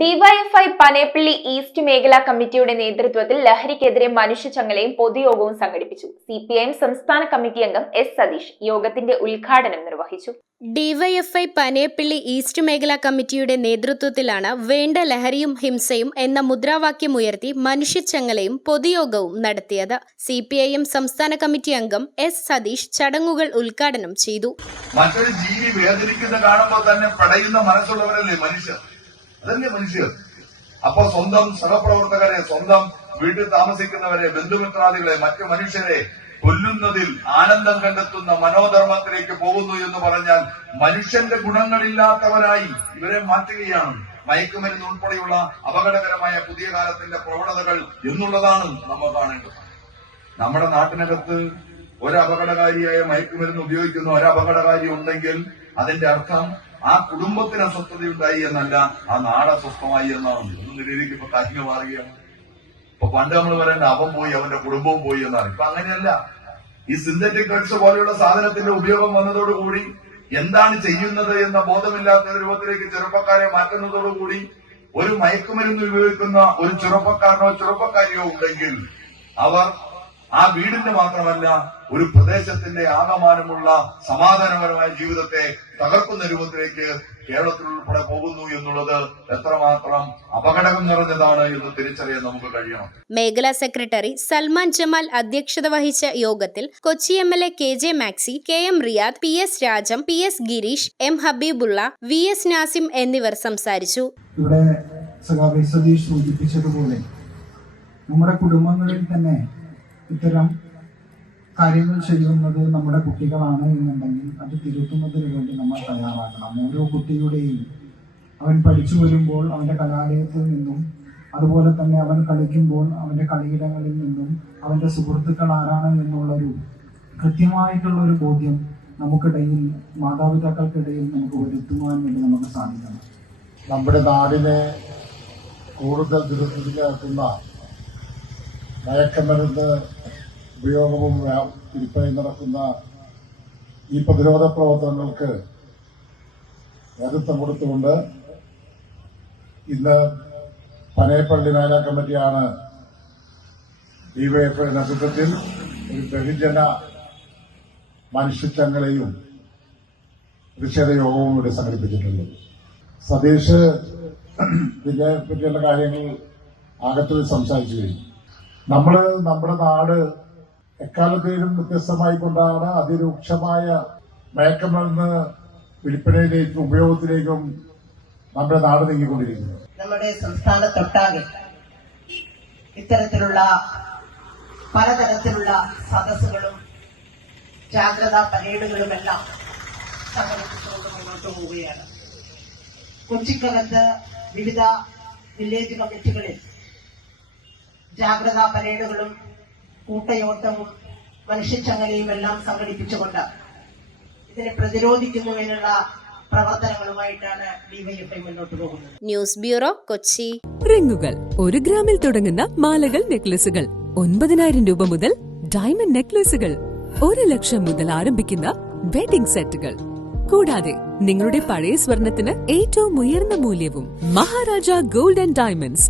DYFI Panepalli east മേഖലാ കമ്മിറ്റിയുടെ നേതൃത്വത്തിൽ ലഹരിക്കെതിരെ മനുഷ്യച്ചങ്ങലയും പൊതുയോഗവും സംഘടിപ്പിച്ചു. സിപിഐഎം സംസ്ഥാന കമ്മിറ്റി അംഗം എസ് സതീഷ് യോഗത്തിന്റെ ഉദ്ഘാടനം നിർവഹിച്ചു. ഡിവൈഎഫ്ഐ പനേപ്പള്ളി ഈസ്റ്റ് മേഖലാ കമ്മിറ്റിയുടെ നേതൃത്വത്തിലാണ് വേണ്ട ലഹരിയും ഹിംസയും എന്ന മുദ്രാവാക്യമുയർത്തി മനുഷ്യച്ചങ്ങലയും പൊതുയോഗവും നടത്തിയത്. സിപിഐഎം സംസ്ഥാന കമ്മിറ്റി അംഗം എസ് സതീഷ് ചടങ്ങുകൾ ഉദ്ഘാടനം ചെയ്തു. മറ്റൊരു ജീവി വേദനിക്കുന്ന കാണുമ്പോൾ തന്നെ പടയുന്ന മനസ്സുള്ളവരല്ലേ മനുഷ്യർ? അതല്ലേ മനുഷ്യർ? അപ്പൊ സ്വന്തം സഹപ്രവർത്തകരെ, സ്വന്തം വീട്ടിൽ താമസിക്കുന്നവരെ, ബന്ധുമിത്രാദികളെ, മറ്റു മനുഷ്യരെ കൊല്ലുന്നതിൽ ആനന്ദം കണ്ടെത്തുന്ന മനോധർമ്മത്തിലേക്ക് പോകുന്നു എന്ന് പറഞ്ഞാൽ മനുഷ്യന്റെ ഗുണങ്ങളില്ലാത്തവരായി ഇവരെ മാറ്റുകയാണ്. മയക്കുമരുന്ന് ഉൾപ്പെടെയുള്ള അപകടകരമായ പുതിയ കാലത്തിന്റെ പ്രവണതകൾ എന്നുള്ളതാണ് നമ്മൾ കാണേണ്ടത്. നമ്മുടെ നാട്ടിനകത്ത് ഒരു അപകടകാരിയായ മയക്കുമരുന്ന് ഉപയോഗിക്കുന്ന ഒരു അപകടകാരി ഉണ്ടെങ്കിൽ അതിന്റെ അർത്ഥം ആ കുടുംബത്തിന് അസ്വസ്ഥതയുണ്ടായി എന്നല്ല, ആ നാട് അസ്വസ്ഥമായി എന്നാണ്. എന്ന നിലയിലേക്ക് ഇപ്പൊ കാര്യങ്ങൾ മാറുകയാണ്. ഇപ്പൊ പണ്ട് നമ്മൾ പറയേണ്ട അവൻ പോയി അവന്റെ കുടുംബവും പോയി എന്നാണ്. ഇപ്പൊ അങ്ങനെയല്ല. ഈ സിന്തറ്റിക് ഡ്രഗ്സ് പോലെയുള്ള സാധനത്തിന്റെ ഉപയോഗം വന്നതോടുകൂടി എന്താണ് ചെയ്യുന്നത് എന്ന ബോധമില്ലാത്ത രൂപത്തിലേക്ക് ചെറുപ്പക്കാരെ മാറ്റുന്നതോടുകൂടി ഒരു മയക്കുമരുന്ന് ഉപയോഗിക്കുന്ന ഒരു ചെറുപ്പക്കാരനോ ചെറുപ്പക്കാരിയോ ഉണ്ടെങ്കിൽ അവർ ആ വീടിന്റെ മാത്രമല്ല ഒരു പ്രദേശത്തിന്റെ ആകമാനമുള്ള സമാധാനപരമായ ജീവിതത്തെ തകർക്കുന്ന രൂപത്തിലേക്ക് കേരളത്തിൽ ഉൾപ്പെടെ പോകുന്നു എന്നുള്ളത് എത്രമാത്രം അപകടം നിറഞ്ഞതാണ് എന്ന് തിരിച്ചറിയാൻ നമുക്ക് കഴിയണം. മേഖലാ സെക്രട്ടറി സൽമാൻ ജമാൽ അധ്യക്ഷത വഹിച്ച യോഗത്തിൽ Kochi MLA K J. Maxi, K M. Riyad, P S. Rajam, P S. Girish, M. Habeebulla, V S. Nasim എന്നിവർ സംസാരിച്ചു. ഇവിടെ സതീഷ് സൂചിപ്പിച്ചതുപോലെ നമ്മുടെ കുടുംബങ്ങളിൽ തന്നെ ഇത്തരം കാര്യങ്ങൾ ചെയ്യുന്നത് നമ്മുടെ കുട്ടികളാണ് എന്നുണ്ടെങ്കിൽ അത് തിരുത്തുന്നതിന് വേണ്ടി നമ്മൾ തയ്യാറാക്കണം. ഓരോ കുട്ടിയുടെയും അവൻ പഠിച്ചു വരുമ്പോൾ അവന്റെ കലാലയത്തിൽ നിന്നും, അതുപോലെ തന്നെ അവൻ കളിക്കുമ്പോൾ അവന്റെ കളിയിടങ്ങളിൽ നിന്നും അവന്റെ സുഹൃത്തുക്കൾ ആരാണ് എന്നുള്ളൊരു കൃത്യമായിട്ടുള്ള ഒരു ബോധ്യം നമുക്കിടയിൽ, മാതാപിതാക്കൾക്കിടയിൽ നമുക്ക് വരുത്തുവാൻ വേണ്ടി നമുക്ക് സാധിക്കണം. നമ്മുടെ നാടിനെ കൂടുതൽ ദുരിതത്തിലാക്കുന്ന മയക്കമരുന്ന് ഉപയോഗവും വിൽപ്പനയും നടക്കുന്ന ഈ പ്രതിരോധ പ്രവർത്തനങ്ങൾക്ക് നേതൃത്വം കൊടുത്തുകൊണ്ട് ഇന്ന് പനേപ്പള്ളി മേഖലാ കമ്മിറ്റിയാണ് ഡിവൈഎഫ്ഐ നേതൃത്വത്തിൽ ഒരു ബഹുജന മനുഷ്യച്ചങ്ങലയും പ്രതിഷേധ യോഗവും ഇവിടെ സംഘടിപ്പിച്ചിട്ടുള്ളത്. സതീഷ് ഇതിനെ പറ്റിയുള്ള കാര്യങ്ങൾ ആകത്തും സംസാരിച്ചു കഴിഞ്ഞു. നമ്മുടെ നാട് എക്കാലത്തേലും വ്യത്യസ്തമായി കൊണ്ടാണ് അതിരൂക്ഷമായ മയക്കമരുന്ന് വിൽപ്പനയിലേക്കും ഉപയോഗത്തിലേക്കും നമ്മുടെ നാട് നീങ്ങിക്കൊണ്ടിരിക്കുന്നത്. നമ്മുടെ സംസ്ഥാനത്തൊട്ടാകെ ഇത്തരത്തിലുള്ള പലതരത്തിലുള്ള സദസ്സുകളും ജാഗ്രതാ പരേഡുകളുമെല്ലാം സംഘടിപ്പിച്ചുകൊണ്ട് മുന്നോട്ട് പോവുകയാണ്. കൊച്ചിക്കകത്ത് വിവിധ വില്ലേജ് കമ്മിറ്റികളിൽ ജാഗ്രതാ പരേഡുകളും കൂട്ടയോട്ടവും മനുഷ്യച്ചങ്ങലയും എല്ലാം സംഘടിപ്പിച്ചുകൊണ്ട് ഇതിനെ പ്രതിരോധിക്കുന്നതിനുള്ള പ്രവർത്തനങ്ങളുമായിട്ടാണ് ഡിവൈഎഫ്ഐ മുന്നോട്ട് പോകുന്നത്. News bureau, Kochi. റിങ്ങുകൾ 1 ഗ്രാമിൽ തുടങ്ങുന്ന മാലകൾ, നെക്ലസുകൾ 9,000 രൂപ മുതൽ ഡയമണ്ട് നെക്ലസുകൾ 1 ലക്ഷം മുതൽ ആരംഭിക്കുന്ന വെഡിംഗ് സെറ്റുകൾ, കൂടാതെ നിങ്ങളുടെ പഴയ സ്വർണത്തിന് ഏറ്റവും ഉയർന്ന മൂല്യവും. Maharaja gold and diamonds,